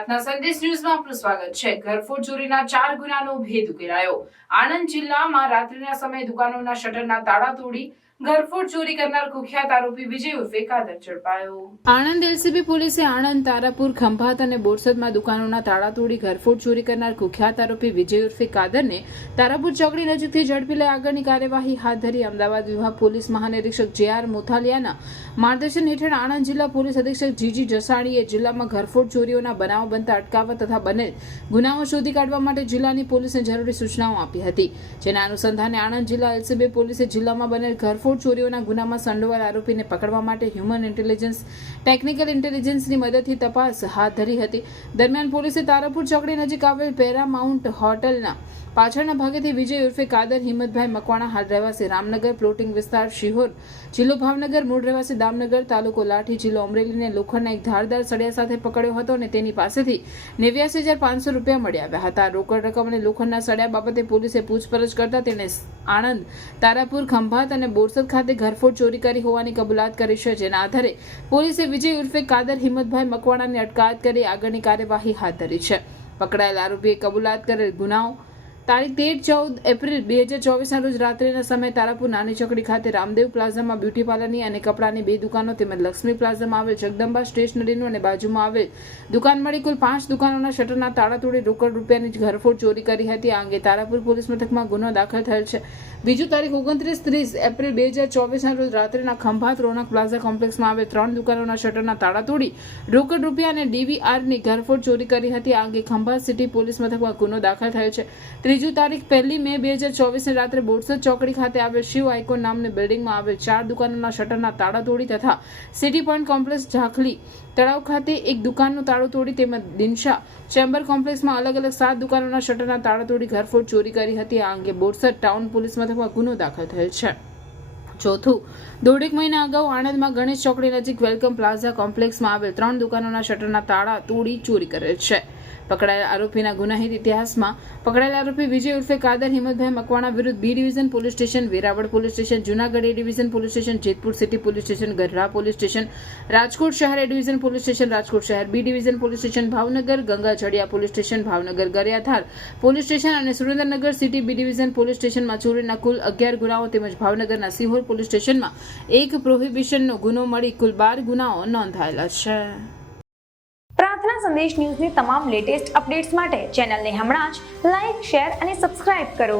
પ્રાર્થના સંદેશ ન્યૂઝમાં આપનું સ્વાગત છે। ઘરફોડ ચોરીના 4 ગુનાનો ભેદ ઉકેલાયો। આણંદ જિલ્લામાં રાત્રિના સમયે દુકાનોના શટરના તાળા તોડી ઘરફોડ ચોરી કરનાર કુખ્યાત આરોપી વિજય ઉર્ફે કાદર ઝડપાયો। આણંદ એલસીબી પોલીસે આણંદ, તારાપુર, ખંભાત અને બોરસદમાં દુકાનોના તાળા તોડી ઘરફોડ ચોરી કરનાર કુખ્યાત આરોપી વિજય ઉર્ફે કાદરને તારાપુર ચોકડી નજીકથી ઝડપી લઈ આગળની કાર્યવાહી હાથ ધરી। અમદાવાદ વિભાગ પોલીસ મહાનિરીક્ષક જે.આર. મોથાલિયાના માર્ગદર્શન હેઠળ આણંદ જિલ્લા પોલીસ અધિક્ષક જી.જી. જસાણીએ જિલ્લામાં ઘરફોડ ચોરીઓના બનાવો બનતા અટકાવવા તથા બનેલ ગુનાઓ શોધી કાઢવા માટે જિલ્લાની પોલીસને જરૂરી સૂચનાઓ આપી હતી। જેના અનુસંધાને આણંદ જિલ્લા એલસીબી પોલીસે જિલ્લામાં બનેલ ઘરફોડ ચોરીઓના ગુનામાં સંડોવાયેલ આરોપીને પકડવા માટે હ્યુમન ઇન્ટેલિજન્સ, ટેકનિકલ ઇન્ટેલિજન્સની મદદથી તપાસ હાથ ધરી હતી। દરમિયાન પોલીસે તારાપુર ચોકડી નજીક આવેલ પેરામાઉન્ટ હોટલના પાછળના ભાગેથી વિજય ઉર્ફે કાદર હિંમતભાઈ મકવાણા, હાલ રહેવાસી રામનગર, પ્લોટિંગ વિસ્તાર શિહોર, જિલ્લો ભાવનગર, મૂળ રહેવાસી દામનગર, તાલુકો લાઠી, જિલ્લો અમરેલીને લોખંડના એક ધારદાર સળિયા સાથે પકડ્યો હતો અને તેની પાસેથી 89,500 રૂપિયા મળી આવ્યા હતા। રોકડ રકમ અને લોખંડના સળિયા બાબતે પોલીસે પૂછપરછ કરતા તેણે આણંદ, તારાપુર, ખંભાત અને બોરસદ ખાતે ઘરફોડ ચોરી કરી હોવાની કબૂલાત કરી છે। જેના આધારે પોલીસે વિજય ઉર્ફે કાદર હિંમતભાઈ મકવાણાની અટકાયત કરી આગળની કાર્યવાહી હાથ ધરી છે। પકડાયેલ આરોપીએ કબૂલાત કરેલ ગુનાઓ તારીખ 13-14 એપ્રિલ 2024ના રોજ રાત્રિના સમયે તારાપુર નાની ચોકડી ખાતે રામદેવ પ્લાઝામાં બ્યુટી પાર્લરની અને કપડાની 2 દુકાનો તેમજ લક્ષ્મી પ્લાઝામાં આવેલ જગદંબા સ્ટેશનરીનું અને બાજુમાં આવેલ દુકાન મળી કુલ 5 દુકાનોના શટરના તાળા તોડી રોકડ રૂપિયાની ઘરફોડ ચોરી કરી હતી। આ અંગે તારાપુર પોલીસ મથકમાં ગુનો દાખલ થયેલ છે। બીજું તારીખ 29-30 એપ્રિલ 2024ના રોજ રાત્રિના ખંભાત રોનક પ્લાઝા કોમ્પ્લેક્સમાં આવેલ 3 દુકાનોના શટરના તાળા તોડી રોકડ રૂપિયા અને ડીવીઆરની ઘરફોડ ચોરી કરી હતી। આ અંગે ખંભાત સિટી પોલીસ મથકમાં ગુનો દાખલ થયેલ છે। ત્રીજું તારીખ 1 મે 2024ની રાત્રે બોરસદ ચોકડી ખાતે આવેલ શિવ આઇકોન નામની બિલ્ડિંગમાં આવેલ 4 દુકાનોના શટરના તાળા તોડી તથા સિટી પોઈન્ટ કોમ્પ્લેક્સ ઝાખલી તળાવ ખાતે એક દુકાનનું તાળું તોડી તેમજ દિનશા ચેમ્બર કોમ્પ્લેક્સમાં અલગ અલગ 7 દુકાનોના શટરના તાળા તોડી ઘરફોડ ચોરી કરી હતી। આ અંગે બોરસદ ટાઉન પોલીસ મથકમાં ગુનો દાખલ થયેલ છે। ચોથું, દોઢેક મહિના અગાઉ આણંદમાં ગણેશ ચોકડી નજીક વેલકમ પ્લાઝા કોમ્પ્લેક્સમાં આવેલ 3 દુકાનોના શટરના તાળા તોડી ચોરી કરેલ છે। પકડાયેલા આરોપીના ગુનાહિત ઇતિહાસમાં પકડાયેલા આરોપી વિજય ઉર્ફે કાદર હિંમતભાઈ મકવાણા વિરુદ્ધ B division police station, Veraval police station, Junagadh A division police station, Jetpur city police station, Gadhada police station, Rajkot શહેર A division police station, Rajkot શહેર B division police station, Bhavnagar Gangajaliya police station, Bhavnagar Gariadhar police station અને Surendranagar city B division police સ્ટેશનમાં ચોરીના કુલ 11 ગુનાઓ તેમજ ભાવનગરના Sihor police સ્ટેશનમાં 1 પ્રોહિબિશનનો ગુનો મળી કુલ 12 ગુનાઓ નોંધાયેલા છે। પ્રાર્થના સંદેશ ન્યૂઝની તમામ લેટેસ્ટ અપડેટ્સ માટે ચેનલને હમણાં જ લાઇક, શેર અને સબસ્ક્રાઇબ કરો।